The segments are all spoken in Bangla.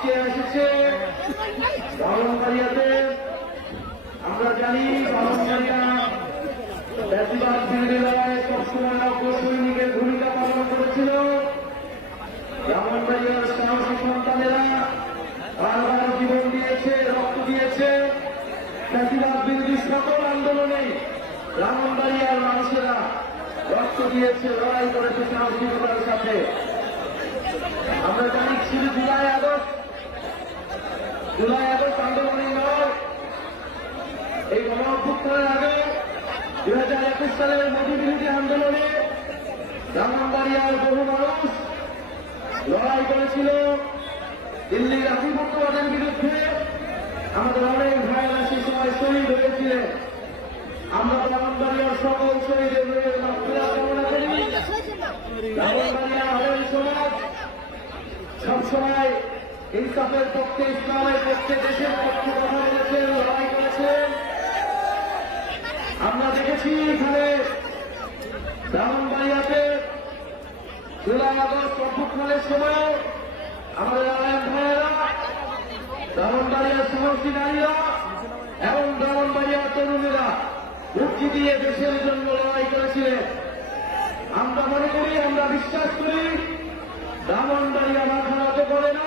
আজকে এসেছে বাউনবাড়িয়াতে আমরা জানি অগ্রসৈনিকের ভূমিকা পালন করেছিল। জীবন দিয়েছে, রক্ত দিয়েছে। সকল আন্দোলনে ব্রাহ্মণবাড়িয়ার মানুষেরা রক্ত দিয়েছে, লড়াই করেছে সাহসিকতার সাথে। আমরা জানি ছিল জুলাই আগস্ট জুলাই আগস্ট আন্দোলনে নয় এই গণ অভ্যুত্থানের আগে দুই হাজার একুশ সালের মোদী বিরোধী আন্দোলনে ব্রাহ্মণবাড়িয়ার বহু মানুষ লড়াই করেছিল। দিল্লির আধিপত্যবাদের বিরুদ্ধে আমাদের অনেক ভাইরা সেই সময় শহীদ হয়েছিলেন। আমরা ব্রাহ্মণবাড়িয়ার সকল শহীদের কামনা করি। ব্রাহ্মণবাড়িয়া আলেম সমাজ সবসময় ইনসাফের পক্ষে, ইসলামের পক্ষে, দেশের পক্ষে কথা বলেছেন, লড়াই করেছেন। আমরা দেখেছি এখানে ব্রাহ্মণবাড়িয়াতে জুলাই আগস্ট অভ্যুত্থানের সময় আমাদের আলেম ভাইয়েরা, ব্রাহ্মণবাড়িয়ার সাহসী নারীরা এবং ব্রাহ্মণবাড়িয়ার তরুণীরা মুক্তি দিয়ে দেশের জন্য লড়াই করেছিলেন। আমরা মনে করি, আমরা বিশ্বাস করি, ব্রাহ্মণবাড়িয়া মাথা নত করে না।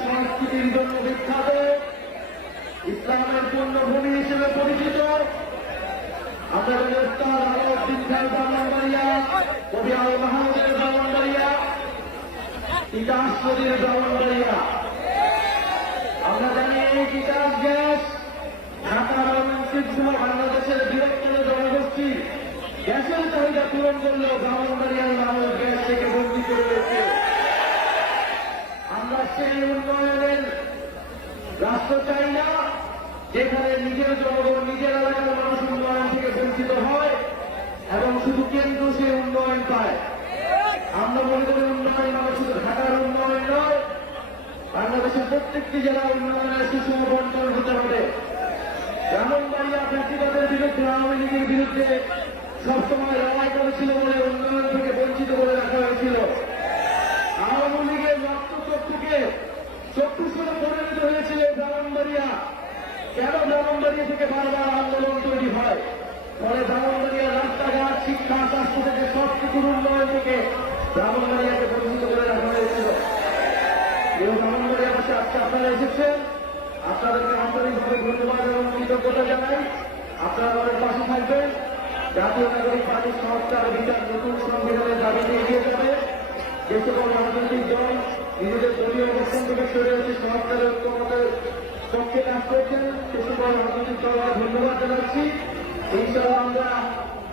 সংস্কৃতির জন্য বিখ্যাত। ইসলামের পূর্ণভূমি হিসেবে পরিচিত। আমরা জানি গ্যাস বাংলাদেশের বৃহত্তর জনগোষ্ঠী। গ্যাসের চাহিদা পূরণ করলেও গ্যাস থেকে বঞ্চিত রয়েছে আমরা সেই উন্নয়নের রাষ্ট্র চাই না যেখানে নিজের জনগণ নিজের এলাকার মানুষ উন্নয়ন থেকে বঞ্চিত হয় এবং শুধু কেন্দ্র সে উন্নয়ন পায় আমরা মনে করি উন্নয়ন মানে শুধু ঢাকার উন্নয়ন নয় বাংলাদেশের প্রত্যেকটি জেলা উন্নয়নের সুষম বন্টন হতে হবে ব্রাহ্মণবাড়িয়া ব্যক্তিগতের বিরুদ্ধে আওয়ামী লীগের বিরুদ্ধে সবসময় লড়াই করেছিল বলে উন্নয়ন থেকে বঞ্চিত করে রাখা হয়েছিল আওয়ামী লীগের রক্ত চক্ষুকে চক্ষুষরে পরিণত হয়েছিল এই ব্রাহ্মণবাড়িয়া। কেন ব্রাহ্মণবাড়িয়া থেকে বারবার আন্দোলন তৈরি হয়? ফলে ব্রাহ্মণবাড়িয়ার রাস্তাঘাট, শিক্ষা স্বাস্থ্য থেকে সব কিছুর উন্নয়ন থেকে ব্রাহ্মণবাড়িয়াকে বঞ্চিত করে রাখা হয়েছিল। কেউ ব্রাহ্মণবাড়িয়ার পাশে আজকে আপনারা এসেছেন। আপনাদেরকে আন্তরিকভাবে ধন্যবাদ এবং কৃতজ্ঞতা জানাই। আপনারা আমাদের পাশে থাকবেন। জাতীয় নাগরিক পার্টির সংস্কার বিচার নতুন সংবিধানের দাবিতে এগিয়ে যাবে। সকল রাজনৈতিক দল নিজেদের দলীয় অবস্থান থেকে সরে এসে সংস্কারের ঐক্যমতের পক্ষে কাজ করছেন। সে সকল রাজনৈতিক দলকে ধন্যবাদ জানাচ্ছি। ইনশাআল্লাহ আমরা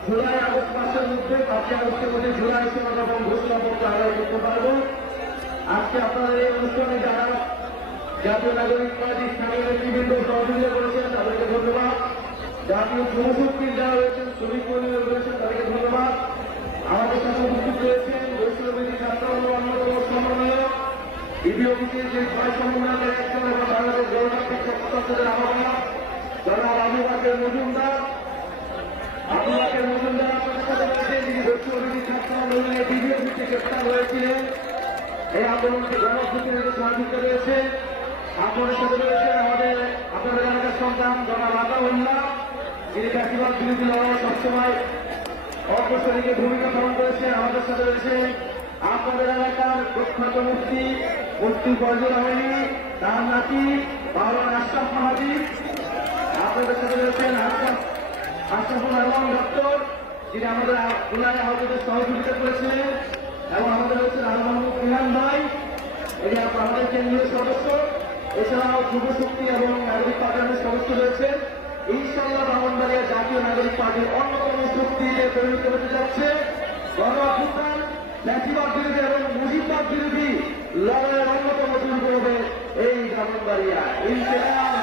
জুলাই আগস্ট মাসের মধ্যে পাঁচই আগস্টের মধ্যে জুলাই সমাগম ঘোষণাপত্র আদায় করতে পারব। আজকে আপনাদের এই অনুষ্ঠানে যারা জাতীয় নাগরিক পার্টি স্থানীয় নেতৃবৃন্দ সহযোগিতা করেছেন, তাদেরকে ধন্যবাদ। জাতীয় যুবশক্তির যারা রয়েছেন, শ্রমিক কর্মীরা রয়েছেন, তাদেরকে ধন্যবাদ। আমাদের সাথে উপস্থিত রয়েছেন বৈষ্ণবী ছাত্র অন্যতম সমন্বয়ক অফিসের যে ছয় সমন্বয়ের একজন এবং বাংলাদেশ গণতান্ত্রিক ছাত্রদের আহ্বায়ক যারা আবুবাকের মজুমদার আবুবাকের মজুমদার আপনাদের সাথে রয়েছেন যিনি বৈষ্ণবী ছাত্র আন্দোলনে বিবি অফিসে গ্রেপ্তার হয়েছিলেন। এই আন্দোলনকে গণঅভ্যুত্থানের সহযোগিতা রয়েছে। আপনাদের সাথে রয়েছে আমাদের, আপনাদের এলাকার সন্তান জনাব আতাউল্লাহ যিনি বেশিরভাগ বিরোধী লড়াই সবসময় অগ্রসরীকে ভূমিকা পালন করেছে আমাদের সাথে রয়েছে আপনাদের এলাকার প্রখ্যাত মুক্তি মুক্তি ফজল আহমেদি তার নাতি বাউলান আশরাফ মাহাদি, আপনাদের সাথে রয়েছেন আশরাফ আশরাফুল রহমান দত্তর, যিনি আমাদের উনায় আহতদের সহযোগিতা করেছিলেন এবং আমাদের রয়েছেন আল মোহাম্মদ ইহান ভাই এই আমাদের কেন্দ্রীয় সদস্য। এছাড়াও যুব শক্তি এবং নাগরিক পার্টির সদস্য রয়েছে ইনশাল্লাহ ব্রাহ্মণবাড়িয়া জাতীয় নাগরিক পার্টির অন্যতম শক্তিতে পরিণত হতে যাচ্ছে। গণ অভ্যুত্থান ফ্যাসিবাদ বিরোধী এবং মুজিবাদ বিরোধী লড়াইয়ের অন্যতম দুর্গ হবে এই ব্রাহ্মণবাড়িয়া ইনকিলাব